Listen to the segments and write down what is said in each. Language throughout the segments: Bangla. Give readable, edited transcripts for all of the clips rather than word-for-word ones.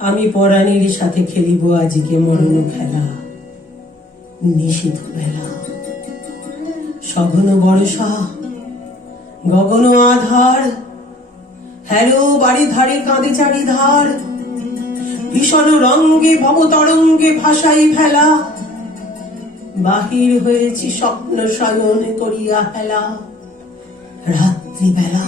আমি পরাণীর সাথে খেলিব আজকে মরণ খেলা। নিশীথ বেলা, সঘন বর্ষা, গগন আধার, হ্যালো বাড়ি ধারে কাঁদে চারিধার। ভীষণ রঙ্গে ভবতরঙ্গে ভাসাই ফেলা, বাহির হয়েছি স্বপ্ন শয়ন করিয়া হেলা। রাত্রি বেলা,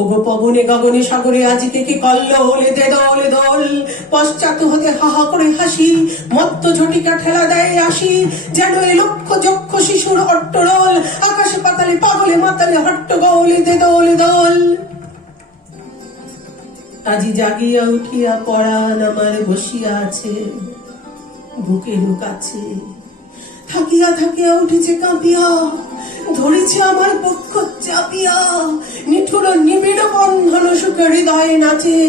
ওগো পবনে গগনে সাগরে আজকে কি কল্লোল দে দোল দোল। পশ্চাৎ হতে হাহা করে হাসি, মত্ত ঝটিকা ঠেলা দেয় আসি। যেন এ লক্ষ যক্ষ শিশুর হট্টরোল, আকাশে পাতালে পাগলে মাতালে হট্টগোল দে দোল দোল। আজি জাগিয়া উঠিয়া পরাণ আমার বসিয়া আছে বুকের কাছে। থাকিয়া থাকিয়া উঠেছে কাঁপিয়া, ধরেছে আমার পক্ষ চাপিয়া। নিঠুর নিবিড় বন্ধন সুখে হৃদয়ে নাচে,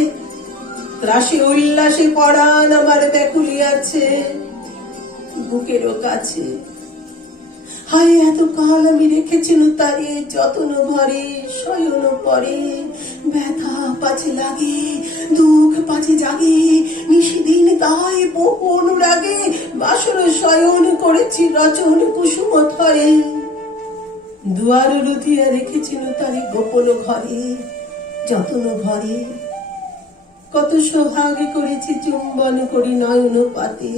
ত্রাসে উল্লাসে পরাণ আমার ব্যাকুলিয়াছে বুকের কাছে। হায় এত কাল আমি রেখেছিল তারে যতন ভরে শয়ন পরে। ব্যথা পাছে লাগে, দুঃখ পাছে জাগে, নিশিদিন তাই বহু অনুরাগে। বাসর শয়ন করেছি রচন কুসুম ধরে, দুয়ার রুধিয়া রেখেছিল তারে গোপন ঘরে যতন ভরে। কত সোহাগ করেছি চুম্বন করি নয়ন পাতে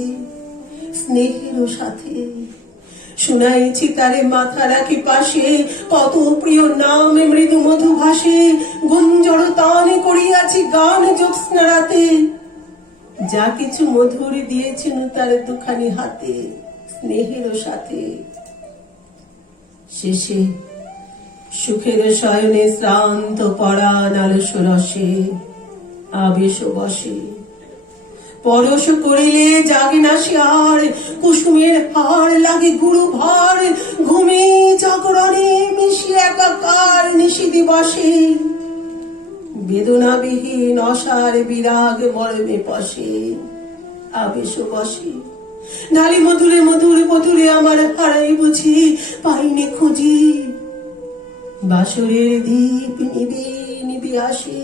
স্নেহের সাথে। শুনাইছি তারে মাথা রাখি পাশে, কত প্রিয় নামে মৃদু মধু ভাসে। গুঞ্জর তান করিয়াছি গান জ্যোৎস্না রাতে, যা কিছু মধুর দিয়েছেন তারে দুখানি হাতে স্নেহের সাথে। শেষে সুখের শয়নে শ্রান্ত পরাণ আলস রসে আবেশ বসে। পরশ করিলে জাগে না সে আর, কুসুমের হাড় লাগে গুরু ভার। ঘুমে জাগরণে মিশি একাকার নিশি দিবসে। বেদনাবিহীন অসার বিরাগ মরমে পশে আবেশ বসে। ঢালি মধুরে মধুর মধুরে আমার হারাই বুঝি পাইনি খুঁজি। বাসরের দীপ নিবি নিবি আসে,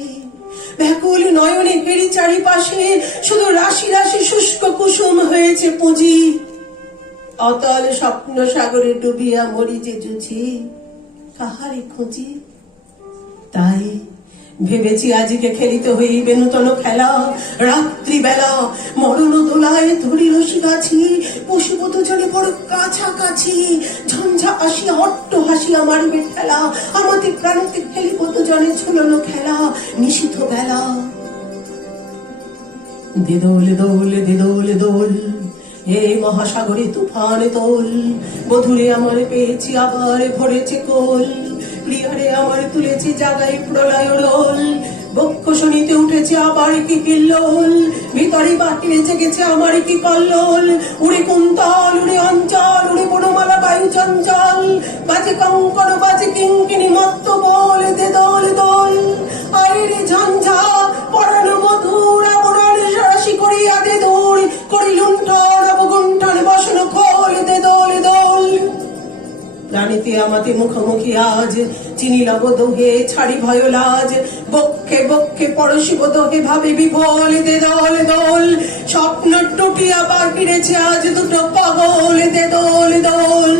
ব্যাকুল নয়নে ফেরি চারিপাশে। শুধু রাশি রাশি শুষ্ক কুসুম হয়েছে পুঁজি। অতল স্বপ্ন সাগরে ডুবিয়া মরি যে জুঝি, কাহারে খুঁজি। তাই ভেবেছি আজকে খেলিতে হইবে নূতন খেলা। রাত্রি বেলা মরণ দোলায় ধরি রশি গাছি, পশুপত জনে বড় কাছাকাছি। ঝঞ্ঝা আসি হট্ট হাসি আমার ঠেলা, আমাদের প্রাণতে খেলিব দুজনে ঝুলনো খেলা। নিশীথ বেলা, দে দোল দোল দে দোল দোল, হে মহাসাগরে তুফানে তোল। বধুরে আমার পেয়েছি আবার ভরেছে কোল, প্রিয়ারে আমার তুলেছি জাগাই প্রলয় রোল। বক্ষ শুনিতে উঠেছে আবার কি কিল্লোল, ভিতরে বাহিরে জেগেছে আমার কি কল্লোল। উড়ে কুন্তল উড়ে অঞ্চল, উড়ে বনমালা বায়ু চঞ্চল। বাজে কঙ্কর বাজে কিঙ্কিনি মত্ত বল দে দোল দোল। আইরে ঝঞ্ঝা পরাণ মধুর আমরণ রাশি করিয়া দে দূর। করি লুণ্ঠন অবগুণ্ঠন বসন খোল দে দোল দোল। প্রাণীতে আমাতে মুখোমুখি আজ, চিনি লব দোহে ছাড়ি ভয় লাজ। বক্ষে বক্ষে পরশিব দোহে ভাবে বিভোল দে দোল দোল। স্বপ্ন টুটিয়া বাহিরেছে আজ দুটো পাগল দে দোল দোল।